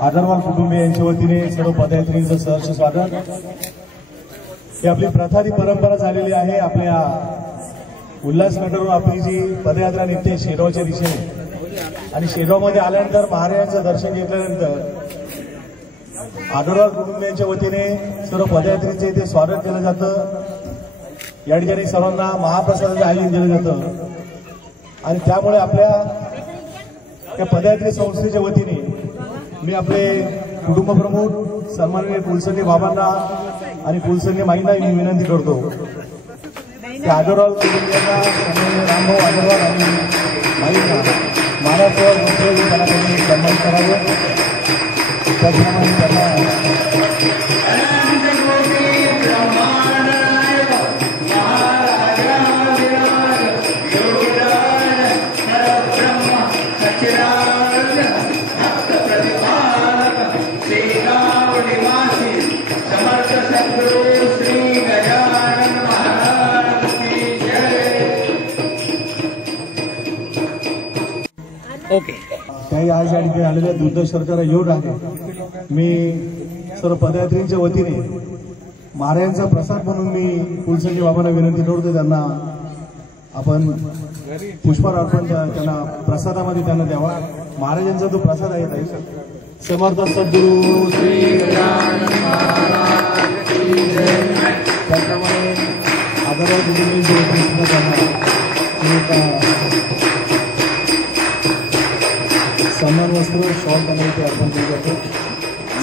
आगरवाल कुटुंबीय यांच्या वतीने सर्व पदयात्रींचं सहर्ष स्वागत। ही आपली प्रथा ती परंपरा झालेली आहे। आपल्या उल्हासनगरवरून आपली जी पदयात्रा निघते शेगावच्या दिशेने आणि शेगावमध्ये आल्यानंतर महाराजांचं दर्शन घेतल्यानंतर आगरवाल कुटुंबियांच्या वतीने सर्व पदयात्रींचे इथे स्वागत केलं जातं। या ठिकाणी सर्वांना महाप्रसादाचं आयोजन केलं जातं आणि त्यामुळे आपल्या या पदयात्री संस्थेच्या वतीने मी आपले कुटुंब प्रमुख सन्माननीय कुलसर्णी बाबांना आणि कुलसर्णी माईंना मी विनंती करतो की आगरवाल कुटुंबियांना सन्माननीय रामभाऊ आगरवाल आणि माईंना मानासह त्यांना त्यांनी सन्मान करावे। त्याचप्रमाणे त्यांना ओके काही आज या ठिकाणी आलेल्या दूरदर्शनाचा योग आहे। मी सर्व पदयात्रींच्या वतीने महाराजांचा प्रसाद म्हणून मी कुलसर्णी बाबांना विनंती करतो त्यांना आपण पुष्पहार अर्पण त्यांना प्रसादामध्ये त्यांना द्यावा। महाराजांचा जो प्रसाद आहे ताई समर्थ सद्गुरू श्री गजानन महाराज की जय। त्याप्रमाणे आगरवाल कुटुंबीयांच्या वतीने त्यांना सन्मान वस्त्र शॉल त्यांना इथे अर्पण केलं जातं।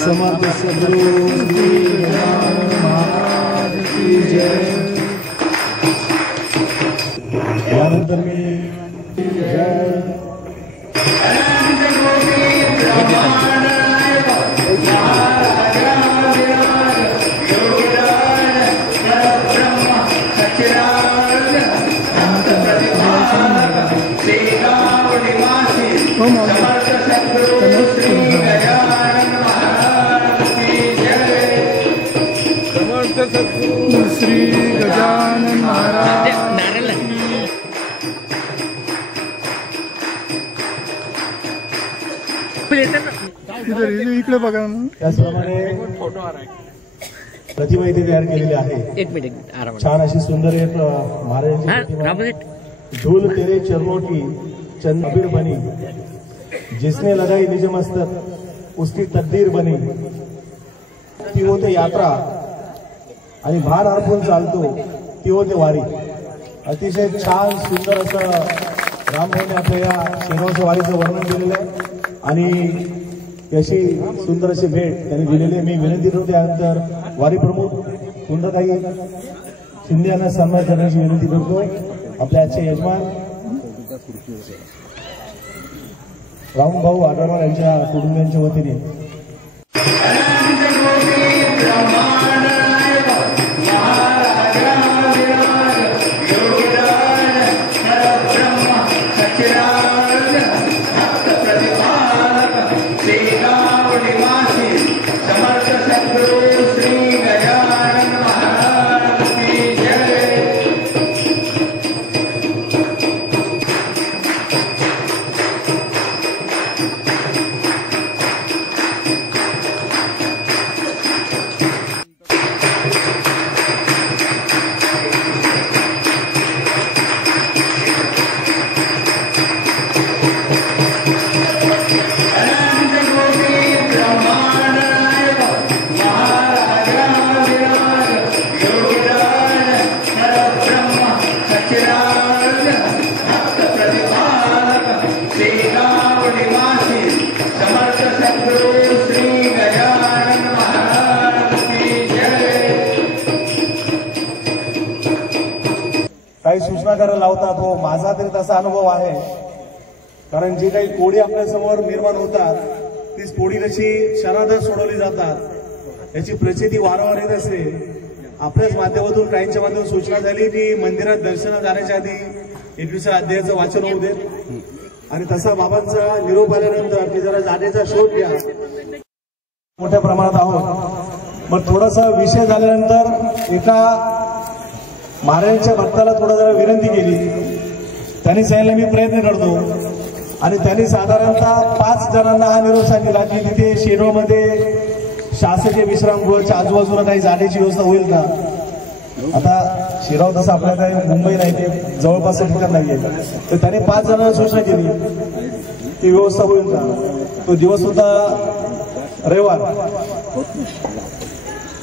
समर्थ सद्गुरू श्री गजानन महाराज की जय। यानंतर मी जय श्री गजानन महाराज इकडे बघा। त्याचप्रमाणे प्रतिमा इथे तयार केलेली आहे। एक मिनिट छान अशी सुंदर एक महाराजांची धूल तेरे चरणों की चंदबीर बनी, जिसने लगाई निज मस्तक उसकी तकदीर बनी। ती होते यात्रा आणि भार अर्पून चालतो ती होते वारी। अतिशय छान सुंदर असं रामभाऊने आपल्या या शेगावच्या वारीचं वर्णन केलेलं आहे आणि अशी सुंदर अशी भेट त्यांनी दिलेली आहे। मी विनंती करतो त्यानंतर वारी प्रमुख सुंदरताई शिंदे यांना सन्मान करण्याची विनंती करतो। आपल्या आजचे यजमान रामभाऊ आगरवाल यांच्या कुटुंबियांच्या वतीने काही सूचना करायला लावतात। हो, माझा तरी तसा अनुभव आहे, कारण जी काही कोडी आपल्या समोर निर्माण होतात तीच कोडी कशी क्षणार्धात सोडवली जातात याची प्रचिती वारंवार येत असते। आपल्याच माध्यमातून काहींच्या माध्यमातून सूचना झाली की मंदिरात दर्शनात जाण्याच्या आधी 21व्या अध्यायाचं वाचन होऊ दे आणि तसा बाबांचा निरोप आल्यानंतर की जरा जाण्याचा शोध घ्या। मोठ्या प्रमाणात आहोत। मग थोडासा विषय झाल्यानंतर एका महाराजांच्या भक्ताला थोडा जरा विनंती केली। त्यांनी सांगितलं मी प्रयत्न करतो आणि त्यांनी साधारणतः 5 जणांना हा निरोप सांगितला की तिथे शेगावमध्ये शासकीय विश्रामगृहाच्या आजूबाजूला काही जाण्याची व्यवस्था होईल का. आता शिराव तसं आपल्या काही मुंबई नाही ते जवळपास ठिकाण नाहीये, तर त्याने 5 जणांना सूचना केली ती व्यवस्था होईल का. तो दिवस होता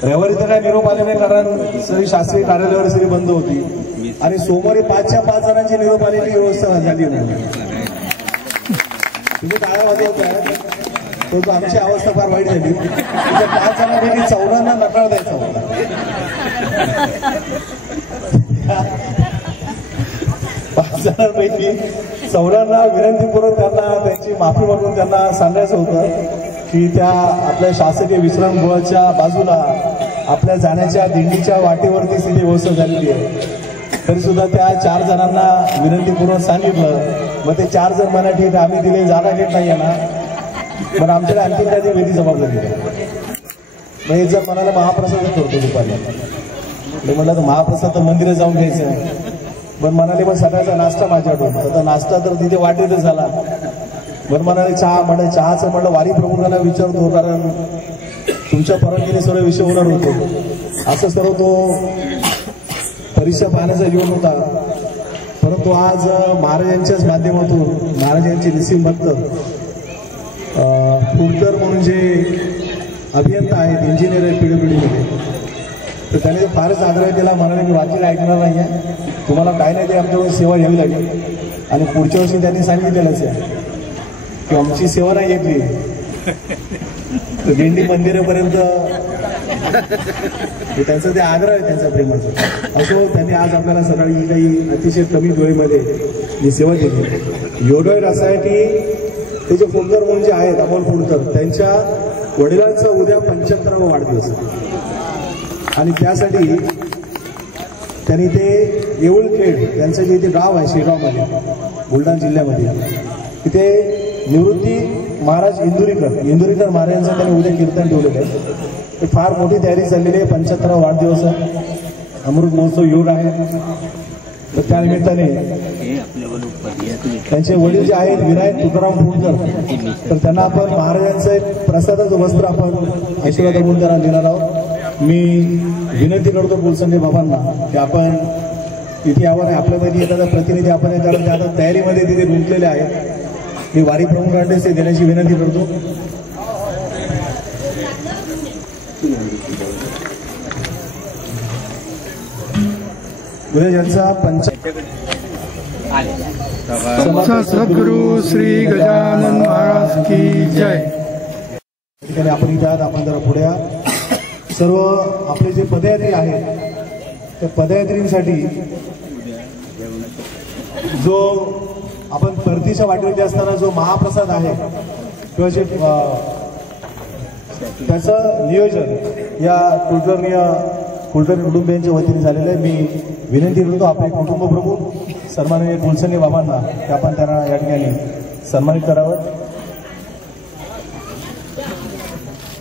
रविवारी तर काय निरोप आले नाही, कारण सगळी शासकीय कार्यालयावर सगळी बंद होती. आणि सोमवारी 5च्या 5 जणांची निरोप आलेली व्यवस्था झाली नाही. तुम्ही काय वाजवताय, तो आमची अवस्था फार वाईट झाली. 5 जणांपैकी 14 नकार द्यायचा होता. 5 जणांपैकी 14 विनंतीपूर्वक त्यांना त्यांची माफी मागून त्यांना सांगायचं होतं की त्या आपल्या शासकीय विश्रामगृहाच्या बाजूला आपल्या जाण्याच्या दिंडीच्या वाटेवरती स्थिती व्यवस्था झालेली आहे. तरी सुद्धा त्या 4 जणांना विनंतीपूर्वक सांगितलं. मग ते 4 जण म्हणाले ठीक आम्ही दिले जागा घेत नाही आहे ना, पण आमच्याकडे आणखी काही वेगळी जबाबदारी आहे. मग हे जर म्हणाला महाप्रसाद करतो दुपारी, मी म्हटलं तर महाप्रसाद तर मंदिरात जाऊन घ्यायचं. पण म्हणाले मग सगळ्याचा नाश्ता माझ्याकडून, आता नाश्ता तर तिथे वाटेतच झाला. बरं म्हणाले चहा, म्हणलं चहाचं म्हणलं वारी प्रमुखांना विचारतो, कारण तुमच्या परवानगीने सर्व विषय होणार होतो. असं सर्व तो परीक्षा पाहण्याचा जीवन होता. परंतु आज महाराजांच्याच माध्यमातून महाराजांचे निसीम भक्त फुलकर म्हणून जे अभियंता आहेत, इंजिनियर आहेत पीडब्ल्यूडीमध्ये, तर त्याने फारच आग्रह केला. म्हणाले मी बाकी ऐकणार नाही आहे, तुम्हाला काय नाही ते आमच्याकडून सेवा घ्यावी लागेल. आणि पुढच्या वर्षी त्यांनी सांगितलेलंच आहे की आमची सेवा नाही घेतली तर दिंडी मंदिरापर्यंत, त्यांचा ते आग्रह आहे त्यांचा प्रेमाचा. असो, त्यांनी आज आपल्याला सकाळी काही अतिशय कमी वेळेमध्ये ही सेवा दिली. एवढं असं आहे की ते जे फुलकर म्हणून जे आहेत अमोल फुलकर, त्यांच्या वडिलांचा उद्या 75वा वाढदिवस आणि त्यासाठी त्यांनी ते येऊळखेड त्यांचं जे इथे गाव आहे शेगावमध्ये बुलढाणा जिल्ह्यामध्ये, तिथे निवृत्ती महाराज इंदुरीकर महाराजांचं त्यांनी उद्या कीर्तन ठेवलेलं आहे. ते फार मोठी तयारी चाललेली आहे. 75वा वाढदिवस आहे, अमृत महोत्सव योग आहे. तर त्या निमित्ताने त्यांचे वडील जे आहेत विनायक तुकाराम फुलकर, तर त्यांना आपण महाराजांचं एक प्रसादाचं वस्त्र आपण आशीर्वाद म्हणून त्यांना देणार आहोत. मी विनंती करतो कुलसंगे बाबांना की आपण तिथे यावं. आपल्यापैकी एखादा प्रतिनिधी आपण येतात आता तयारीमध्ये तिथे गुंतलेले आहेत. मी वारी प्रमुखांकडे ते देण्याची विनंती करतो. उद्या ज्यांचा सद्गुरु श्री गजानन महाराज की जय. ठिकाणी आपण इथे आहात, आपण जरा पुढे सर्व आपले जे पदयात्री आहेत त्या पदयात्रींसाठी जो आपण परतीच्या वाटेवरती असताना जो महाप्रसाद आहे किंवा जे त्याचं नियोजन या कुलकर्णी कुटुंबियांच्या वतीने झालेलं आहे. मी विनंती करतो आपले कुटुंब प्रमुख सन्माननीय कुलसंगे बाबांना की आपण त्यांना या ठिकाणी सन्मानित करावं.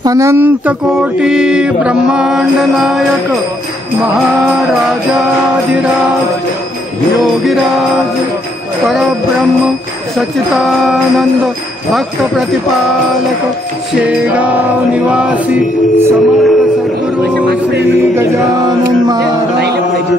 अनंत कोटी ब्रह्मांड नायक महाराजाधिराज योगीराज परब्रह्म सच्चिदानंद भक्त प्रतिपालक शेगाव निवासी समर्थ सद्गुरु श्री गजानन महाराज.